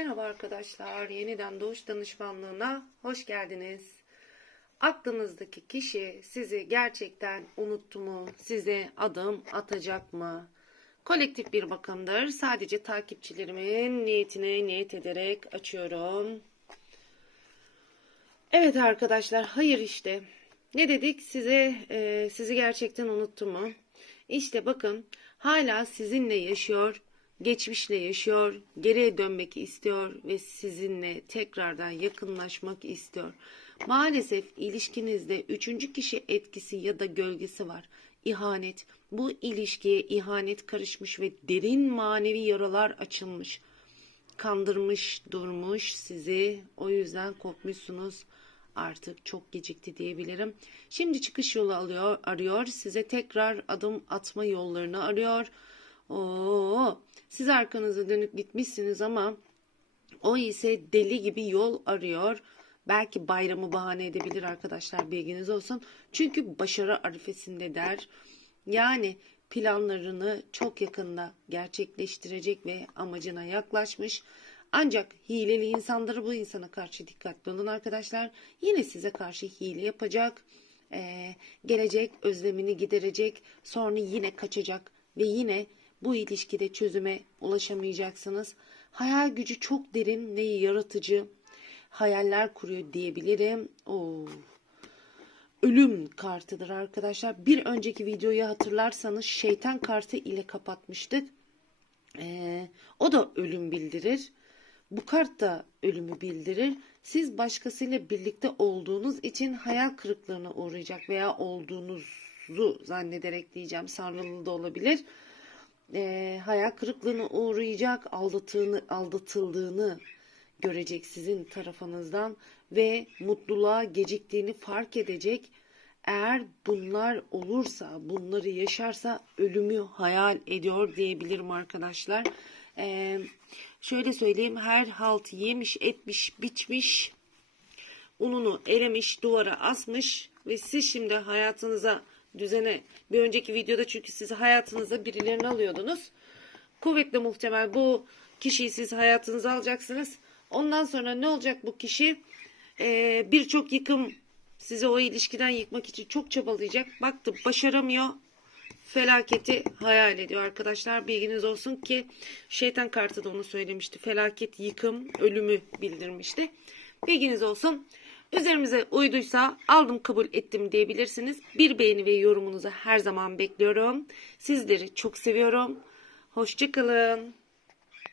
Merhaba arkadaşlar, yeniden doğuş danışmanlığına hoş geldiniz. Aklınızdaki kişi sizi gerçekten unuttu mu? Size adım atacak mı? Kolektif bir bakımdır. Sadece takipçilerimin niyetine niyet ederek açıyorum. Evet arkadaşlar, hayır işte. Ne dedik? Size e, sizi gerçekten unuttu mu? İşte bakın, hala sizinle yaşıyor, geçmişle yaşıyor, geriye dönmek istiyor ve sizinle tekrardan yakınlaşmak istiyor. Maalesef ilişkinizde üçüncü kişi etkisi ya da gölgesi var. İhanet. Bu ilişkiye ihanet karışmış ve derin manevi yaralar açılmış. Kandırmış, durmuş sizi. O yüzden kopmuşsunuz. Artık çok gecikti diyebilirim. Şimdi çıkış yolu alıyor, arıyor. Size tekrar adım atma yollarını arıyor. Oo, siz arkanıza dönüp gitmişsiniz ama o ise deli gibi yol arıyor. Belki bayramı bahane edebilir arkadaşlar bilginiz olsun. Çünkü başarı arifesinde der. Yani planlarını çok yakında gerçekleştirecek ve amacına yaklaşmış. Ancak hileli insanları bu insana karşı dikkatli olun arkadaşlar. Yine size karşı hile yapacak. Ee, gelecek özlemini giderecek. Sonra yine kaçacak ve yine bu ilişkide çözüme ulaşamayacaksınız. Hayal gücü çok derin ve yaratıcı hayaller kuruyor diyebilirim. Oo. Ölüm kartıdır arkadaşlar. Bir önceki videoyu hatırlarsanız şeytan kartı ile kapatmıştık. Ee, o da ölüm bildirir. Bu kart da ölümü bildirir. Siz başkasıyla birlikte olduğunuz için hayal kırıklığına uğrayacak veya olduğunuzu zannederek diyeceğim. Sanrılı da olabilir e, hayal kırıklığına uğrayacak, aldatığını, aldatıldığını görecek sizin tarafınızdan ve mutluluğa geciktiğini fark edecek. Eğer bunlar olursa, bunları yaşarsa ölümü hayal ediyor diyebilirim arkadaşlar. Ee, şöyle söyleyeyim, her halt yemiş, etmiş, biçmiş, ununu elemiş, duvara asmış ve siz şimdi hayatınıza düzene bir önceki videoda çünkü siz hayatınıza birilerini alıyordunuz. Kuvvetle muhtemel bu kişiyi siz hayatınıza alacaksınız. Ondan sonra ne olacak bu kişi? Ee, Birçok yıkım sizi o ilişkiden yıkmak için çok çabalayacak. Baktı başaramıyor. Felaketi hayal ediyor arkadaşlar. Bilginiz olsun ki şeytan kartı da onu söylemişti. Felaket, yıkım, ölümü bildirmişti. Bilginiz olsun. Üzerimize uyduysa aldım kabul ettim diyebilirsiniz. Bir beğeni ve yorumunuzu her zaman bekliyorum. Sizleri çok seviyorum. Hoşçakalın.